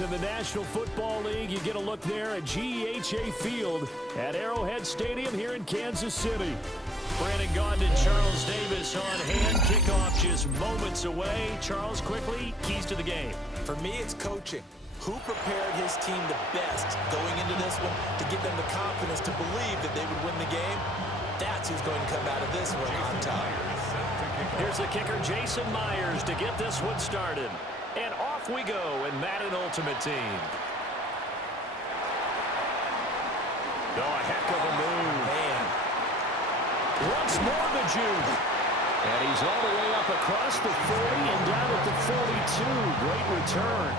In the National Football League, you get a look there at GEHA Field at Arrowhead Stadium here in Kansas City. Brandon Gaudin and Charles Davis on hand. Kickoff just moments away. Charles, quickly, keys to the game. For me, it's coaching. Who prepared his team the best going into this one to give them the confidence to believe that they would win the game? That's who's going to come out of this one on top. Here's the kicker, Jason Myers, to get this one started. And off we go in Madden Ultimate Team. Oh, a heck of a move. Man. Once more the juke. And he's all the way up across the 40 and down at the 42. Great return.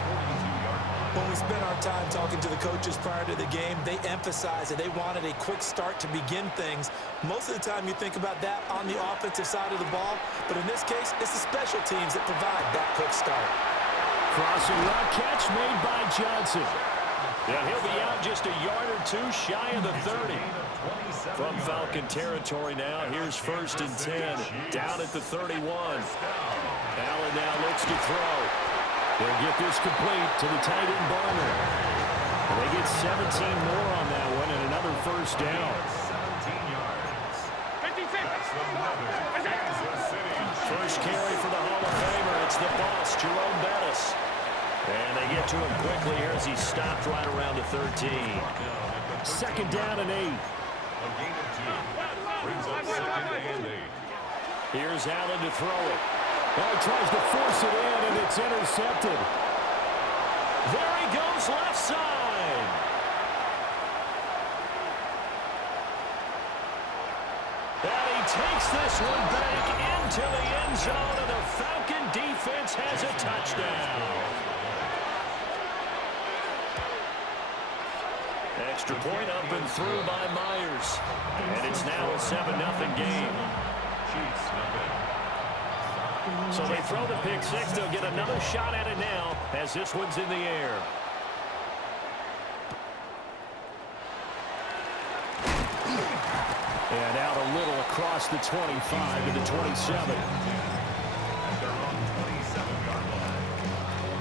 When we spent our time talking to the coaches prior to the game, they emphasized that they wanted a quick start to begin things. Most of the time you think about that on the offensive side of the ball, but in this case, it's the special teams that provide that quick start. Crossing route catch made by Johnson. Yeah, he'll be out just a yard or two shy of the 30. From Falcon territory now, here's 1st and 10. Down at the 31. Allen now looks to throw. They'll get this complete to the tight end Barner. And they get 17 more on that one and another 1st down. 1st carry for the Hall of Famer. It's the boss, Jerome Bettis. And they get to him quickly here as he stopped right around the 13. 2nd down and 8. Here's Allen to throw it. Well, he tries to force it in, and it's intercepted. There he goes left side. And he takes this one back into the end zone, and the Falcon defense has a touchdown. Extra point up and through by Myers. And it's now a 7-0 game. So they throw the pick six. They'll get another shot at it now as this one's in the air. And out a little across the 25 to the 27.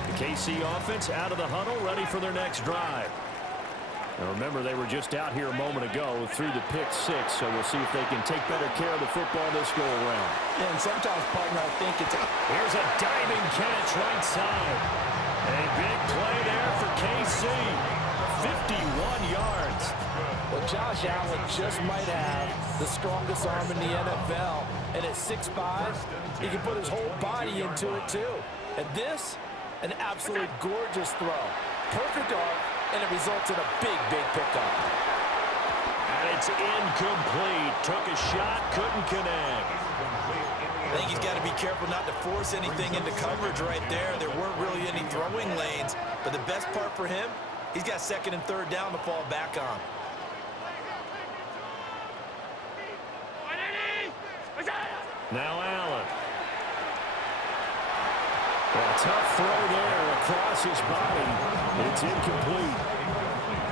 The KC offense out of the huddle, ready for their next drive. Now remember, they were just out here a moment ago through the pick six, so we'll see if they can take better care of the football this go-around. Yeah, and sometimes, partner, I think it's... Here's a diving catch right side. A big play there for KC. 51 yards. Well, Josh Allen just might have the strongest arm in the NFL. And at 6'5", he can put his whole body into it, too. And this, an absolute gorgeous throw. Perfect arm. And it results in a big, big pickup. And it's incomplete. Took a shot, couldn't connect. I think he's got to be careful not to force anything into coverage right there. There weren't really any throwing lanes. But the best part for him, he's got 2nd and 3rd down to fall back on. Now Allen. A tough throw there across his body. It's incomplete.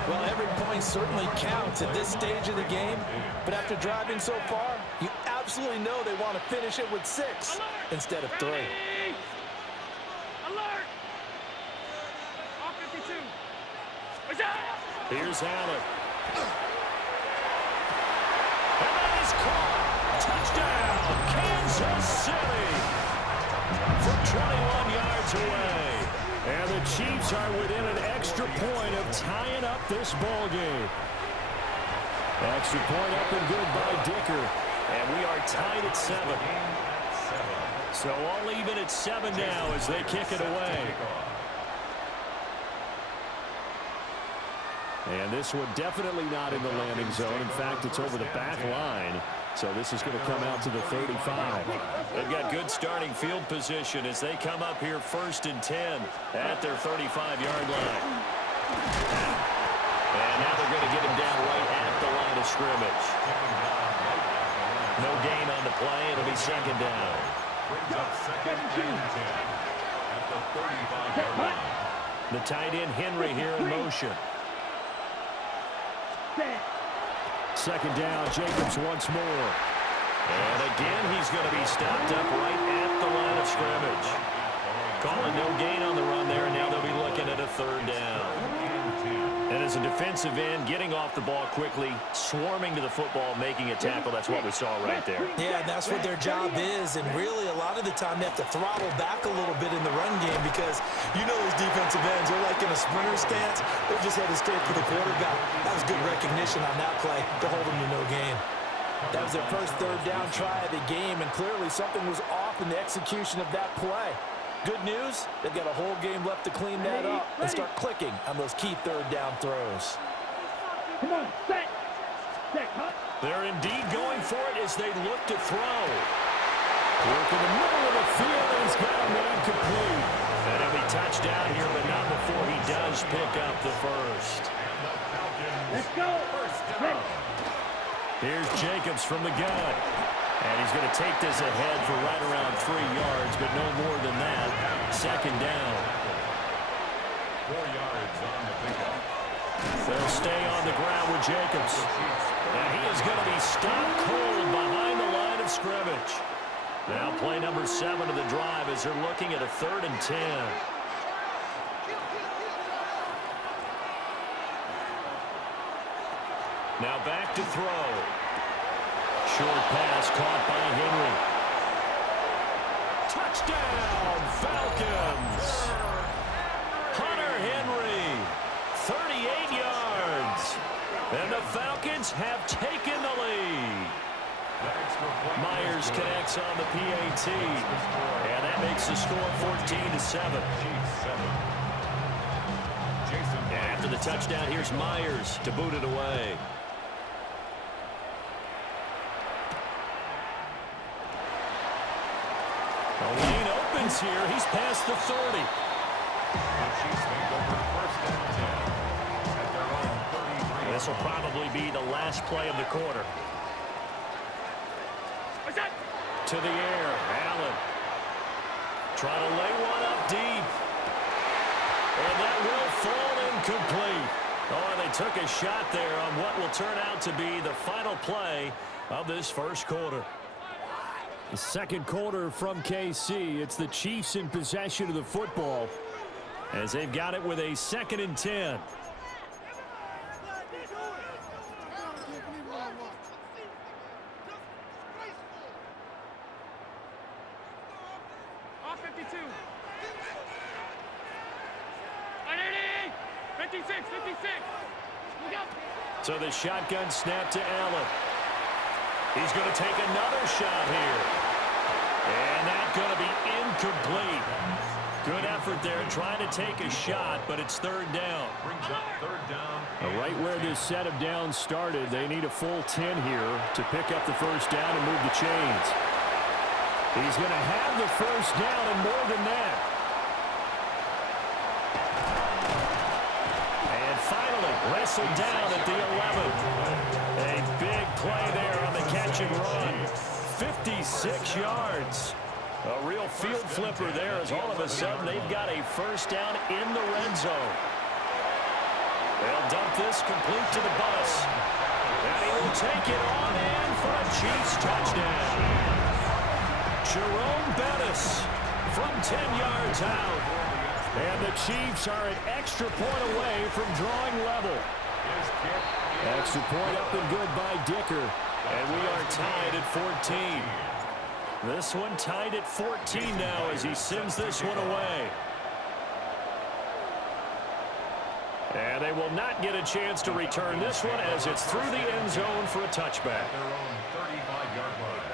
Well, every point certainly counts at this stage of the game. But after driving so far, you absolutely know they want to finish it with 6 instead of 3. Alert! All 52. Here's Allen. And that is caught. Touchdown, Kansas City. From 21 yards away. And the Chiefs are within an extra point of tying up this ball game. Extra point up and good by Dicker. And we are tied at 7. So all even at 7 now as they kick it away. And this one definitely not in the landing zone. In fact, it's over the back line. So this is going to come out to the 35. They've got good starting field position as they come up here 1st and 10 at their 35-yard line. And now they're going to get him down right at the line of scrimmage. No gain on the play. It'll be 2nd down. The tight end Henry here in motion. 2nd down, Jacobs once more. And again, he's going to be stopped up right at the line of scrimmage. Calling no gain on the run there, and now they'll be looking at a third down. And as a defensive end, getting off the ball quickly, swarming to the football, making a tackle, that's what we saw right there. Yeah, that's what their job is, and really a lot of the time they have to throttle back a little bit in the run game because you know those defensive ends, they're like in a sprinter stance. They're just headed straight for the quarterback. That was good recognition on that play to hold them to no gain. That was their first third down try of the game, and clearly something was off in the execution of that play. Good news, they've got a whole game left to clean that up and start clicking on those key third down throws. Come on, set. They're indeed going for it as they look to throw. Work in the middle of the field, and he's got a man complete. And he'll be touchdown here, but not before he does pick up the first. Let's go. Ready. Here's Jacobs from the gun. And he's going to take this ahead for right around 3 yards, but no more than that. Second down. 4 yards on the pickup. They'll stay on the ground with Jacobs. And he is going to be stopped cold behind the line of scrimmage. Now play number 7 of the drive as they're looking at a 3rd and 10. Now back to throw. Short pass caught by Henry. Touchdown, Falcons! Hunter Henry, 38 yards. And the Falcons have taken the lead. Myers connects on the PAT. And that makes the score 14-7. And after the touchdown, here's Myers to boot it away. The lane opens here. He's past the 30. This will probably be the last play of the quarter. To the air, Allen. Trying to lay one up deep. And that will fall incomplete. Oh, and they took a shot there on what will turn out to be the final play of this first quarter. The second quarter from KC. It's the Chiefs in possession of the football as they've got it with a 2nd and 10. Off 52. 56, 56. Look out. So the shotgun snap to Allen. He's going to take another shot here. And that's going to be incomplete. Good effort there trying to take a shot, but it's 3rd down. Brings up 3rd down. Right where this set of downs started, they need a full 10 here to pick up the first down and move the chains. He's going to have the first down and more than that. And finally, wrestled down at the 11. A big play there on the catch and run. 56 yards. A real field flipper there as all of a sudden they've got a first down in the red zone. They'll dump this complete to the bus. And he will take it on in for a Chiefs touchdown. Jerome Bettis from 10 yards out. And the Chiefs are an extra point away from drawing level. Extra point up and good by Dicker. And we are tied at 14. This one tied at 14 now as he sends this one away. And they will not get a chance to return this one as it's through the end zone for a touchback. Their own 35-yard line.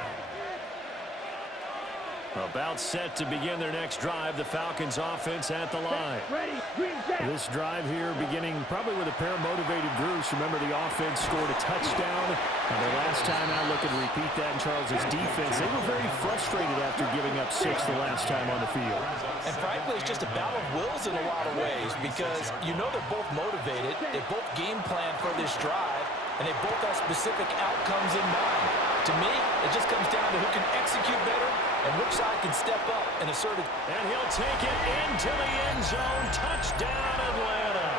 About set to begin their next drive, the Falcons offense at the line. Ready. Green set. This drive here beginning probably with a pair of motivated groups. Remember, the offense scored a touchdown. And the last time I look and repeat that in Charles's defense, they were very frustrated after giving up 6 the last time on the field. And frankly, it's just a battle of wills in a lot of ways because you know they're both motivated. They both game plan for this drive, and they both have specific outcomes in mind. To me, it just comes down to who can execute better and which side can step up and assert it. And he'll take it into the end zone. Touchdown, Atlanta.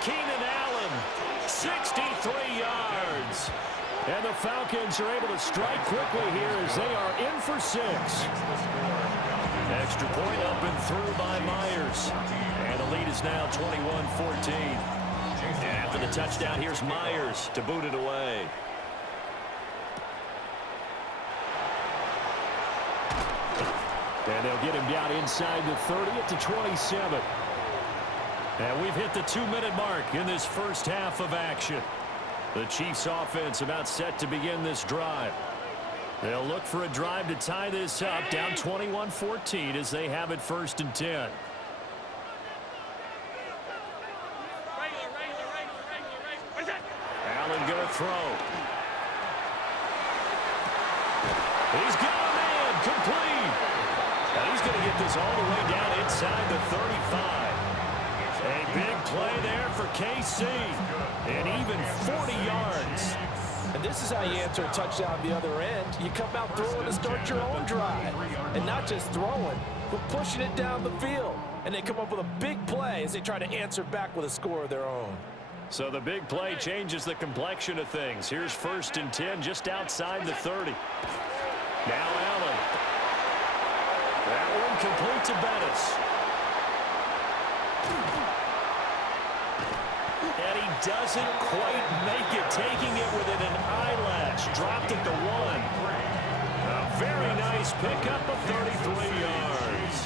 Keenan Allen, 63 yards. And the Falcons are able to strike quickly here as they are in for 6. Extra point up and through by Myers. And the lead is now 21-14. And after the touchdown, here's Myers to boot it away. And they'll get him down inside the 30 at the 27. And we've hit the 2-minute mark in this first half of action. The Chiefs offense about set to begin this drive. They'll look for a drive to tie this up, down 21-14 as they have it 1st and 10. Allen going to throw. He's got a man, complete. And he's going to get this all the way down inside the 35. A big play there for KC. And even 40 yards. And this is how you answer a touchdown the other end. You come out throwing to start your own drive. And not just throwing, but pushing it down the field. And they come up with a big play as they try to answer back with a score of their own. So the big play changes the complexion of things. Here's 1st and 10 just outside the 30. Now Allen. That one complete to Bettis. And he doesn't quite make it, taking it within an eyelash. Dropped it to 1. A very nice pickup of 33 yards.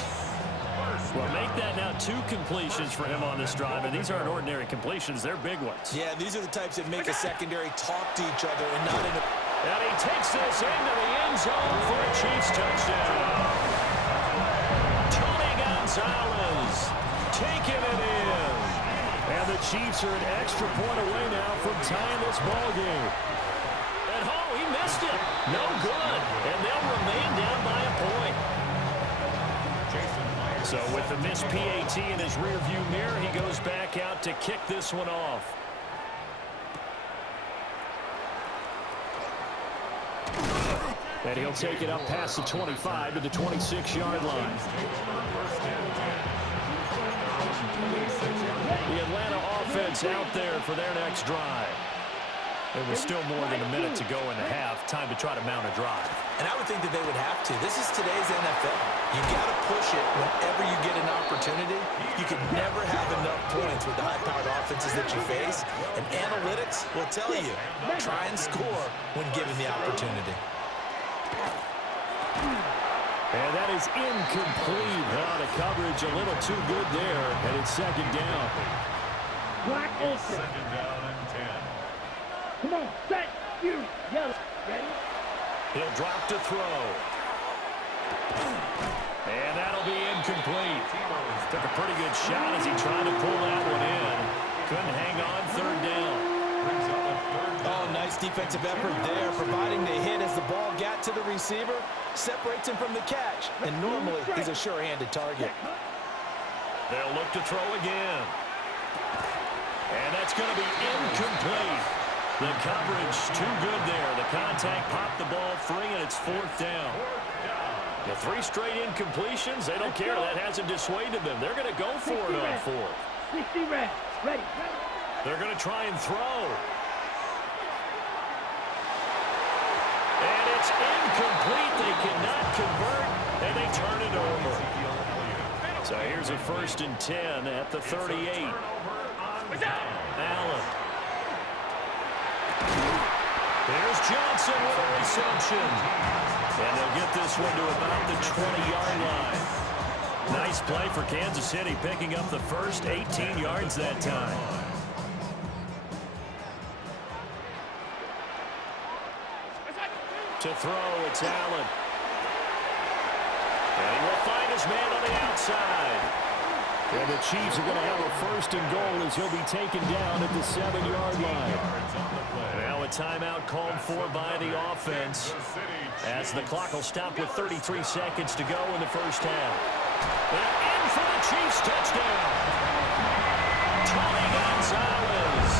Well, make that now 2 completions for him on this drive, and these aren't ordinary completions. They're big ones. Yeah, these are the types that make a secondary talk to each other and not in a... And he takes this into the end zone for a Chiefs touchdown. Tony Gonzalez taking it in. And the Chiefs are an extra point away now from tying this ball game. And he missed it. No good. And they'll remain down by a point. So with the missed PAT in his rearview mirror, he goes back out to kick this one off. And he'll take it up past the 25 to the 26-yard line. The Atlanta offense out there for their next drive. It was still more than a minute to go in the half. Time to try to mount a drive. And I would think that they would have to. This is today's NFL. You got to push it whenever you get an opportunity. You can never have enough points with the high-powered offenses that you face. And analytics will tell you, try and score when given the opportunity. And that is incomplete. The coverage a little too good there, and it's 2nd down. Black open. 2nd down and 10. Come on, set, you, yellow, ready? He'll drop to throw. And that'll be incomplete. Took a pretty good shot as he tried to pull that one in. Couldn't hang on, 3rd down. Oh, nice defensive effort there, providing the hit as the ball got to the receiver, separates him from the catch, and normally he's a sure-handed target. They'll look to throw again. And that's going to be incomplete. The coverage too good there. The contact popped the ball free, and it's 4th down. The 3 straight incompletions, they don't care. That hasn't dissuaded them. They're going to go for it on 4th. 60 red, ready. They're going to try and throw. And it's incomplete. They cannot convert, and they turn it over. So here's a 1st and 10 at the 38. Allen. There's Johnson with a reception. And they'll get this one to about the 20-yard line. Nice play for Kansas City, picking up the first 18 yards that time. To throw, it's Allen. And he will find his man on the outside. And the Chiefs are going to have a 1st and goal as he'll be taken down at the 7-yard line. Now a timeout called for by the offense as the clock will stop with 33 seconds to go in the first half. They're in for the Chiefs touchdown. Tony Gonzalez.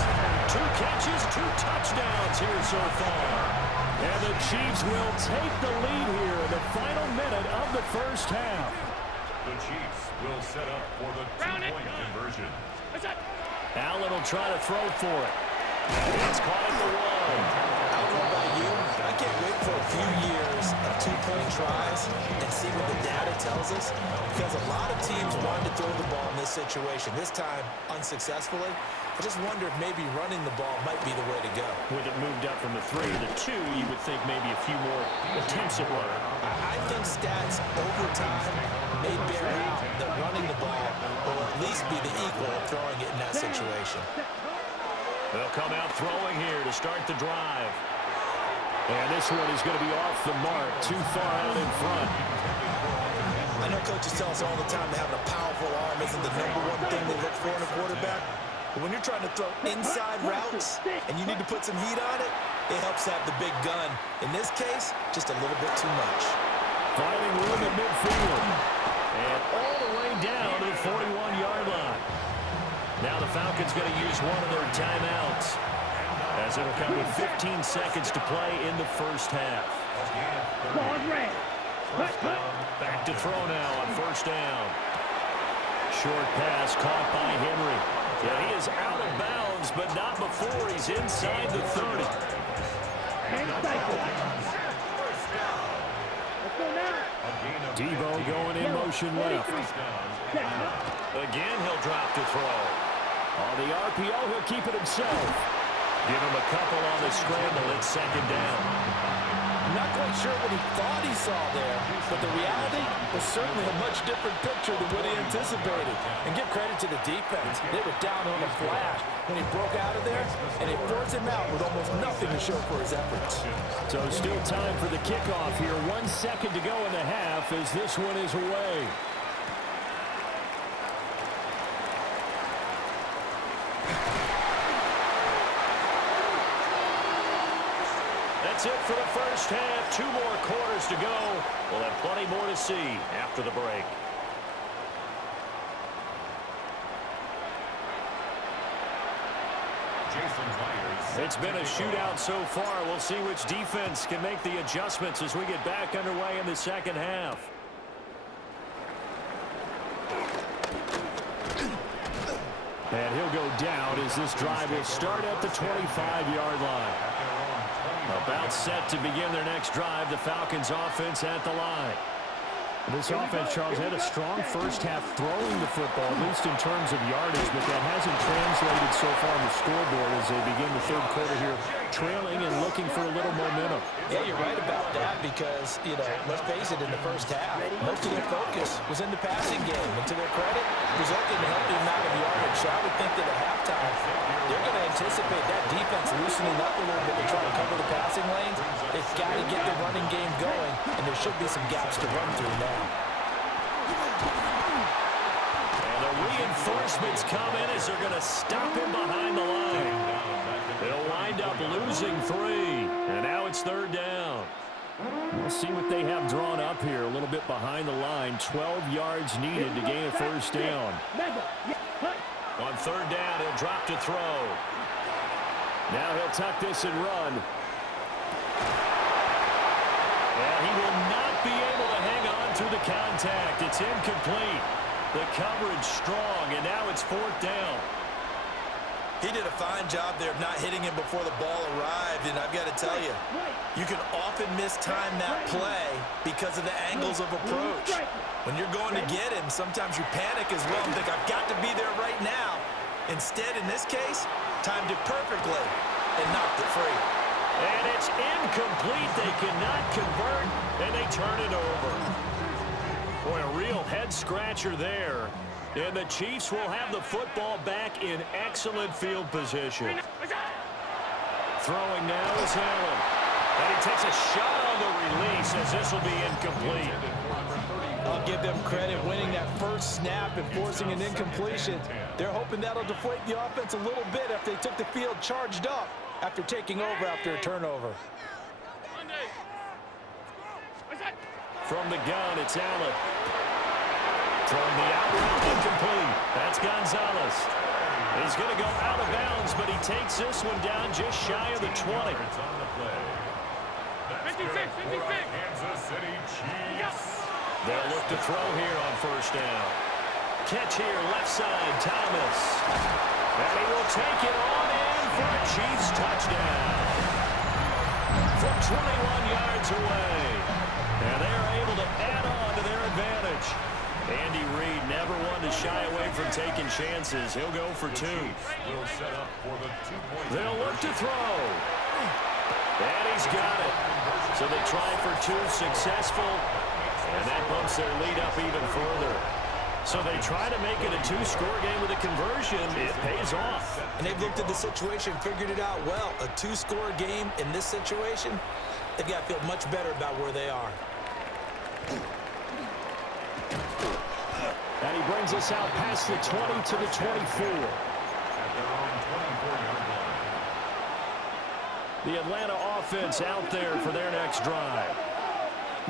2 catches, 2 touchdowns here so far. And the Chiefs will take the lead here in the final minute of the first half. The Chiefs will set up for the 2-point conversion. Allen will try to throw for it. It's caught at the 1. don't know about you, but I can't wait for a few years of two-point tries and see what the data tells us, because a lot of teams wanted to throw the ball in this situation, this time unsuccessfully. I just wonder if maybe running the ball might be the way to go. With it moved up from the 3 to the 2, you would think maybe a few more attempts at run. I think stats over time may bear out that running the ball will at least be the equal of throwing it in that situation. They'll come out throwing here to start the drive. And this one is going to be off the mark, too far out in front. I know coaches tell us all the time that having a powerful arm isn't the #1 thing they look for in a quarterback. But when you're trying to throw inside routes and you need to put some heat on it, it helps have the big gun. In this case, just a little bit too much. Finding room at midfield. And all the way down to the 41-yard line. Now the Falcons going to use one of their timeouts, as it'll come with 15 seconds to play in the first half. Back to throw now on first down. Short pass caught by Henry. Yeah, he is out of bounds, but not before he's inside the 30. Debo going in motion left. Again, he'll drop to throw. On the RPO, he'll keep it himself. Give him a couple on the scramble. It's second down. I'm not quite sure what he thought he saw there, but the reality was certainly a much different picture than what he anticipated. And give credit to the defense. They were down on a flash when he broke out of there, and they forced him out with almost nothing to show for his efforts. So still time for the kickoff here. 1 second to go in the half as this one is away. That's it for the first half. 2 more quarters to go. We'll have plenty more to see after the break. It's been a shootout so far. We'll see which defense can make the adjustments as we get back underway in the second half. And he'll go down as this drive will start at the 25-yard line. About set to begin their next drive, the Falcons offense at the line. This offense, Charles, had a strong first half throwing the football, at least in terms of yardage, but that hasn't translated so far on the scoreboard as they begin the third quarter here, trailing and looking for a little momentum. Yeah, you're right about that because, let's face it, in the first half, most of their focus was in the passing game. And to their credit, it was looking to help the amount of yardage. So I would think that at halftime, they're going to anticipate that defense loosening up a little bit to try to cover the passing lanes. They've got to get the running game going, and there should be some gaps to run through now. And the reinforcements come in as they're going to stop him behind the line. They'll wind up losing 3, and now it's third down. We'll see what they have drawn up here, a little bit behind the line. 12 yards needed to gain a first down. On third down, he'll drop to throw. Now he'll tuck this and run. And he will not be able to hang on through the contact. It's incomplete. The coverage strong, and now it's fourth down. He did a fine job there of not hitting him before the ball arrived, and I've got to tell you, you can often mistime that play because of the angles of approach. When you're going to get him, sometimes you panic as well and think, I've got to be there right now. Instead, in this case, timed it perfectly and knocked it free. And it's incomplete. They cannot convert, and they turn it over. Boy, a real head-scratcher there. And the Chiefs will have the football back in excellent field position. Throwing now is Allen. And he takes a shot on the release as this will be incomplete. I'll give them credit winning that first snap and forcing an incompletion. They're hoping that'll deflate the offense a little bit after they took the field charged up after taking over after a turnover. From the gun, it's Allen. From the out route, incomplete. That's Gonzalez. He's going to go out of bounds, but he takes this one down just shy of the 20. 56, 56. Kansas City Chiefs. They'll look to throw here on first down. Catch here, left side, Thomas. And he will take it on in for a Chiefs touchdown. from 21 yards away. And they are able to add on to their advantage. Andy Reid never one to shy away from taking chances. He'll go for two. They'll look to throw. And he's got it. So they try for two, successful. And that bumps their lead up even further. So they try to make it a two-score game with a conversion. It pays off. And they've looked at the situation, figured it out well. A two-score game in this situation, they've got to feel much better about where they are. And he brings us out past the 20 to the 24. The Atlanta offense out there for their next drive.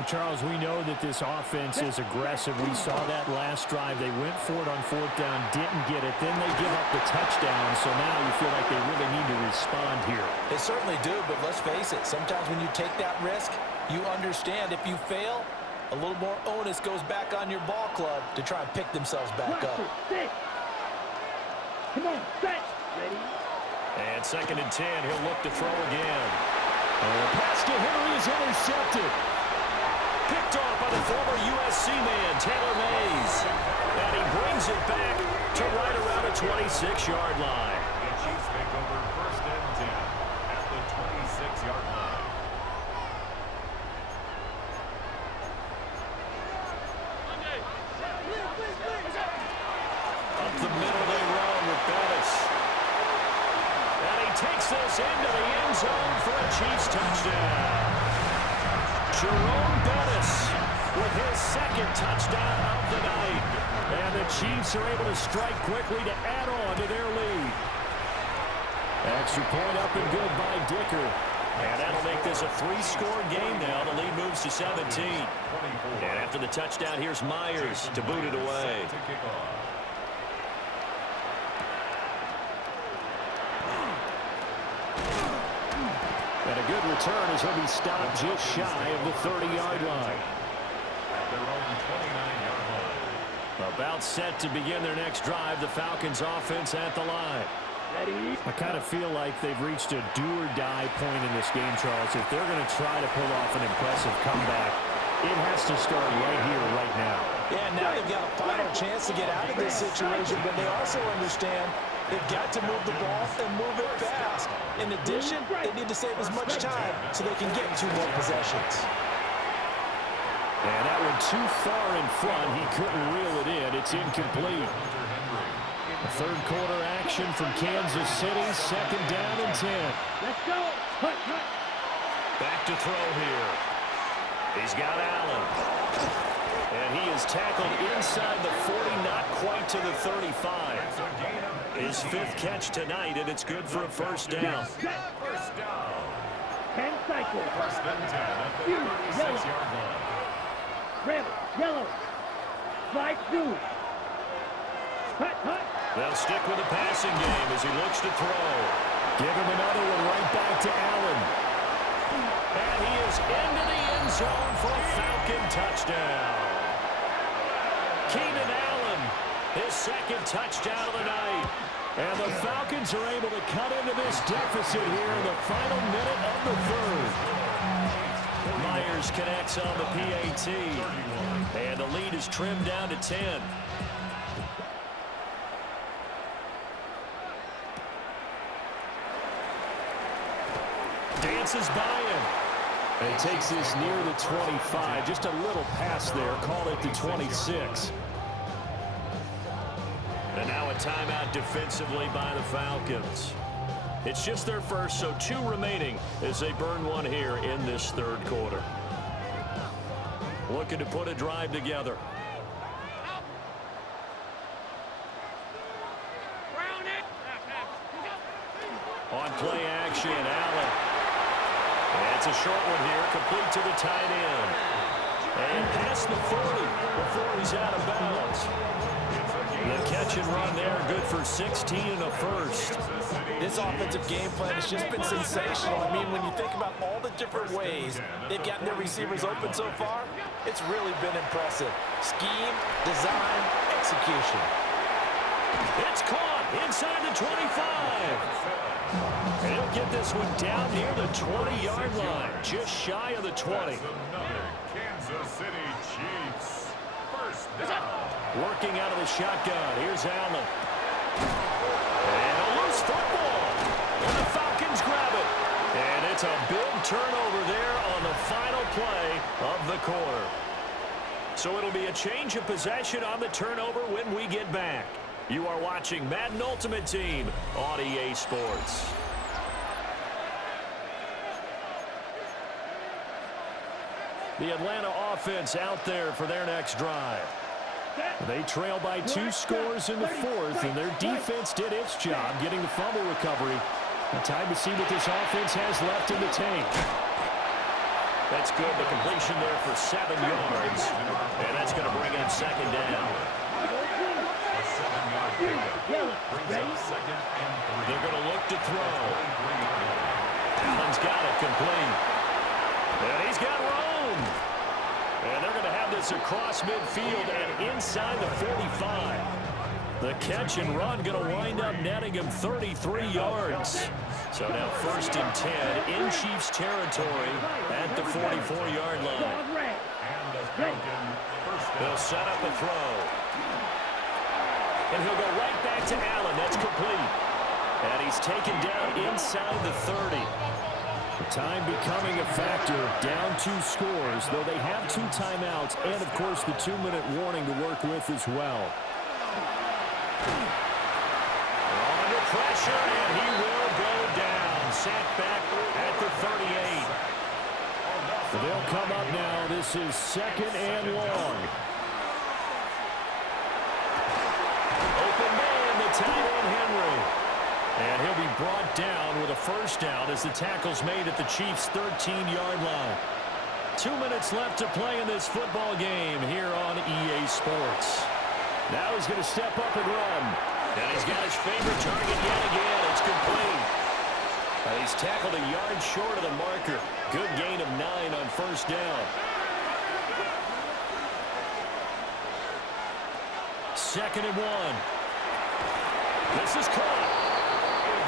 Charles, we know that this offense is aggressive. We saw that last drive. They went for it on fourth down, didn't get it. Then they give up the touchdown, so now you feel like they really need to respond here. They certainly do, but let's face it. Sometimes when you take that risk, you understand if you fail, a little more onus goes back on your ball club to try and pick themselves back up. Come on, set. Ready? And 2nd and 10, he'll look to throw again. And the pass to Henry is intercepted. Picked off by the former USC man, Taylor Mays. And he brings it back to right around the 26-yard line. The Chiefs take over 1st and 10 at the 26-yard line. Up the middle they run with Bettis. And he takes this into the end zone for a Chiefs touchdown. Jerome Bettis with his 2nd touchdown of the night. And the Chiefs are able to strike quickly to add on to their lead. Extra point up and good by Dicker. And that'll make this a 3-score game now. The lead moves to 17. And after the touchdown, here's Myers to boot it away. And a good return as he'll be stopped just shy of the 30-yard line. At their own 29-yard line. About set to begin their next drive, the Falcons offense at the line. Ready? I kind of feel like they've reached a do-or-die point in this game, Charles. If they're going to try to pull off an impressive comeback, it has to start right here, right now. Yeah, now they've got a final chance to get out of this situation, but they also understand they've got to move the ball and move it fast. In addition, they need to save as much time so they can get 2 more possessions. And that one too far in front. He couldn't reel it in. It's incomplete. A 3rd quarter action from Kansas City. 2nd down and 10. Let's go. Hut, hut. Back to throw here. He's got Allen. And he is tackled inside the 40, not quite to the 35. His 5th catch tonight, and it's good for a 1st down. First down. 10 cycles. 1st and 10 at the 36-yard line. Red, yellow. Slide through. Hut, hut. They'll stick with the passing game as he looks to throw. Give him another one right back to Allen. And he is into the end zone for a Falcon touchdown. Keenan Allen, his 2nd touchdown of the night. And the Falcons are able to cut into this deficit here in the final minute of the 3rd. Myers connects on the PAT. And the lead is trimmed down to 10. Dances by him. And he takes this near the 25. Just a little pass there. Call it the 26. And now a timeout defensively by the Falcons. It's just their first, so 2 remaining as they burn one here in this 3rd quarter. Looking to put a drive together. On play action, Allen. And it's a short one here, complete to the tight end. And past the 40 before he's out of bounds. The catch and run there, good for 16 and a 1st. This offensive game plan has just been sensational. I mean, when you think about all the different ways they've gotten their receivers open so far, it's really been impressive. Scheme, design, execution. It's caught. inside the 25. And he'll get this one down near the 20-yard line, just shy of the 20. Another Kansas City Chiefs first down. Working out of the shotgun. Here's Allen. And a loose football. And the Falcons grab it. And it's a big turnover there on the final play of the quarter. So it'll be a change of possession on the turnover when we get back. You are watching Madden Ultimate Team on EA Sports. The Atlanta offense out there for their next drive. They trail by 2 scores in the fourth, and their defense did its job getting the fumble recovery. Time to see what this offense has left in the tank. That's good. The completion there for 7 yards, and that's going to bring up second down. A 7-yard pickup brings up second and 3. They're going to look to throw. Allen's got it complete. And he's got room. And they're going to have this across midfield and inside the 45. The catch and run going to wind up netting him 33 yards. So now first and 10 in Chiefs territory at the 44-yard line. They'll set up a throw. And he'll go right back to Allen. That's complete. And he's taken down inside the 30. Time becoming a factor, down 2 scores, though they have 2 timeouts and, of course, the 2-minute warning to work with as well. Under pressure, and he will go down. Sacked back at the 38. They'll come up now. This is second and long. Open man, the tight end, Henry. And he'll be brought down with a first down as the tackle's made at the Chiefs' 13-yard line. 2 minutes left to play in this football game here on EA Sports. Now he's going to step up and run. And he's got his favorite target yet again. It's complete. He's tackled a yard short of the marker. Good gain of 9 on first down. Second and 1. This is caught.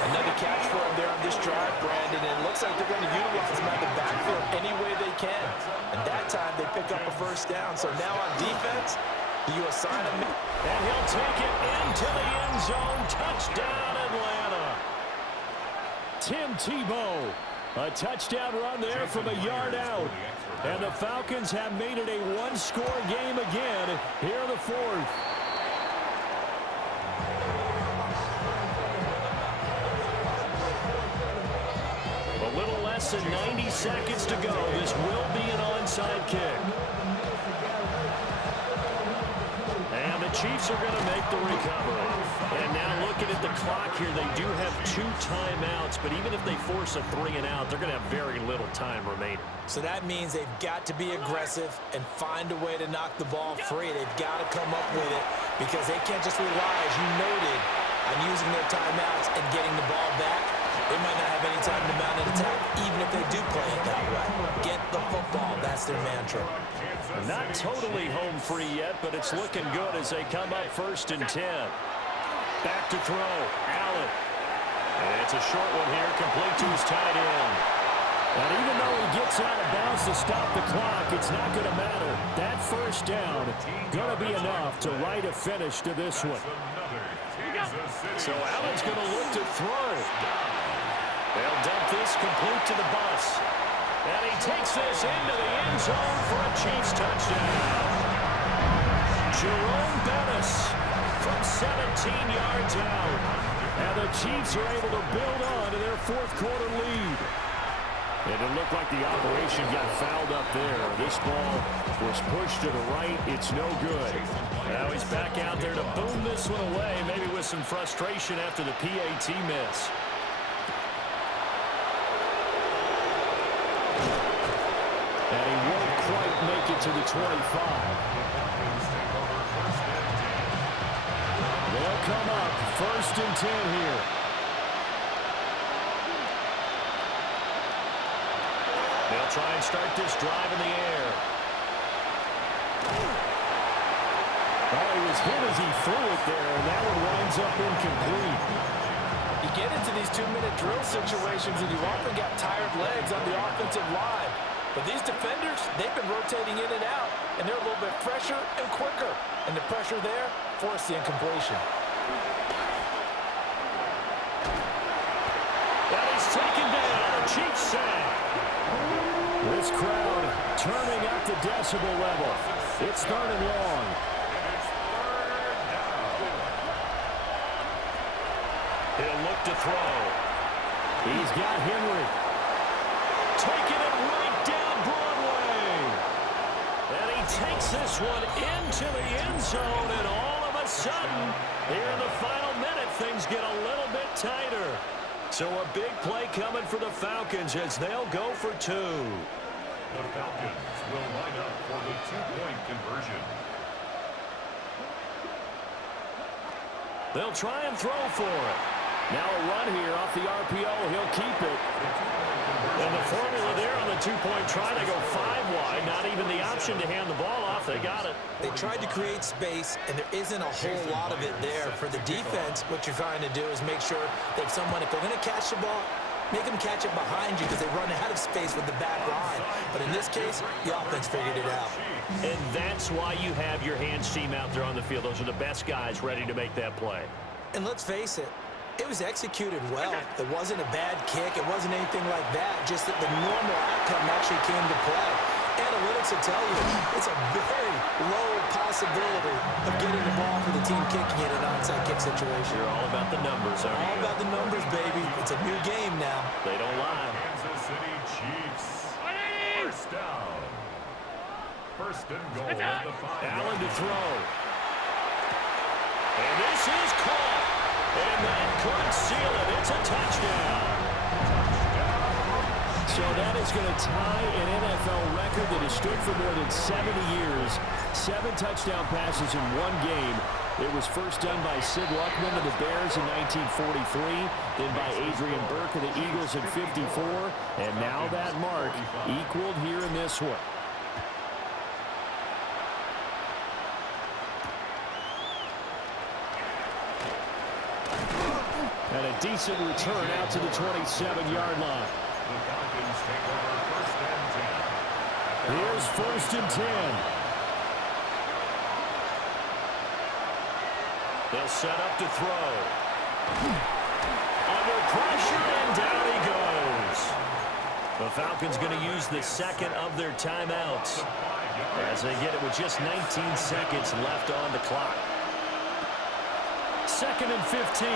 Another catch for him there on this drive, Brandon, and it looks like they're going to utilize him out of the backfield any way they can. And that time they pick up a first down. So now on defense, you assign him. And he'll take it into the end zone. Touchdown, Atlanta. Tim Tebow. A touchdown run there from a yard out. And the Falcons have made it a 1-score game again here in the fourth. Less than 90 seconds to go. This will be an onside kick. And the Chiefs are going to make the recovery. And now looking at the clock here, they do have 2 timeouts, but even if they force a 3-and-out, they're going to have very little time remaining. So that means they've got to be aggressive and find a way to knock the ball free. They've got to come up with it because they can't just rely, as you noted, on using their timeouts and getting the ball back. They might not have any time to mount an attack, even if they do play it that way. Get the football. That's their mantra. Not totally home free yet, but it's looking good as they come up first and 10. Back to throw. Allen. And it's a short one here, complete to his tight end. And even though he gets out of bounds to stop the clock, it's not going to matter. That first down going to be enough to write a finish to this one. So Allen's going to look to throw. They'll dump this complete to the bus. And he takes this into the end zone for a Chiefs touchdown. Jerome Bettis from 17 yards out. And the Chiefs are able to build on to their fourth-quarter lead. And it looked like the operation got fouled up there. This ball was pushed to the right. It's no good. Now he's back out there to boom this one away, maybe with some frustration after the PAT miss. And he won't quite make it to the 25. They'll come up first and 10 here. They'll try and start this drive in the air. Oh, he was as hit as he threw it there, and that one winds up incomplete. You get into these 2-minute drill situations, and you often got tired legs on the offensive line. But these defenders, they've been rotating in and out, and they're a little bit fresher and quicker. And the pressure there forced the incompletion. That is taken down. Chiefs sack. This crowd turning up the decibel level. It's 3rd and long. He'll look to throw. He's got Henry. Taking it right down Broadway. And he takes this one into the end zone, and all of a sudden, here in the final minute, things get a little bit tighter. So a big play coming for the Falcons as they'll go for 2. The Falcons will line up for the 2-point conversion. They'll try and throw for it. Now a run here off the RPO. He'll keep it. And the formula there on the 2-point try, they go 5 wide. Not even the option to hand the ball off. They got it. They tried to create space, and there isn't a whole lot of it there. For the defense, what you're trying to do is make sure that someone, if they're going to catch the ball, make them catch it behind you because they run out of space with the back line. But in this case, the offense figured it out. And that's why you have your hands team out there on the field. Those are the best guys ready to make that play. And let's face it, it was executed well. It wasn't a bad kick. It wasn't anything like that. Just that the normal outcome actually came to play. Analytics will tell you it's a very low possibility of getting the ball for the team kicking in an onside kick situation. You're all about the numbers, aren't you? All about the numbers, baby. It's a new game now. They don't lie. Kansas City Chiefs. First down. First and goal at the 5. Allen to throw. And this is caught. And that could seal it. It's a touchdown. So that is going to tie an NFL record that has stood for more than 70 years. 7 touchdown passes in one game. It was first done by Sid Luckman of the Bears in 1943, then by Adrian Burke of the Eagles in 54, and now that mark equaled here in this one. And a decent return out to the 27-yard line. The Falcons take over first and 10. Here's first and 10. They'll set up to throw. Under pressure, and down he goes. The Falcons going to use the second of their timeouts as they get it with just 19 seconds left on the clock. 2nd and 15.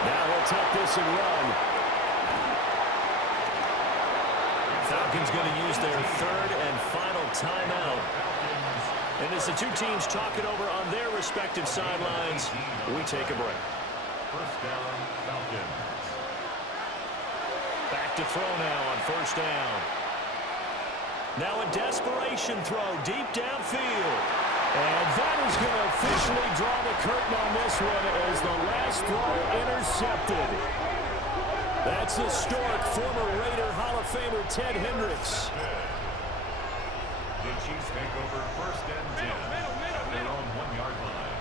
Now he'll take this and run. Falcons going to use their 3rd and final timeout. And as the two teams talk it over on their respective sidelines, we take a break. First down, Falcons. Back to throw now on first down. Now a desperation throw deep downfield. And that is going to officially draw the curtain on this one as the last throw intercepted. That's historic former Raider Hall of Famer Ted Hendricks. The Chiefs take over first and 10 at their own 1-yard line.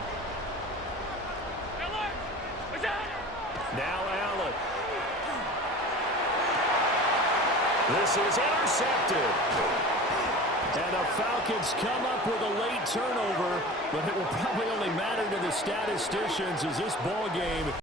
Now Allen. This is intercepted. And the Falcons come up with a late turnover, but it will probably only matter to the statisticians as this ball game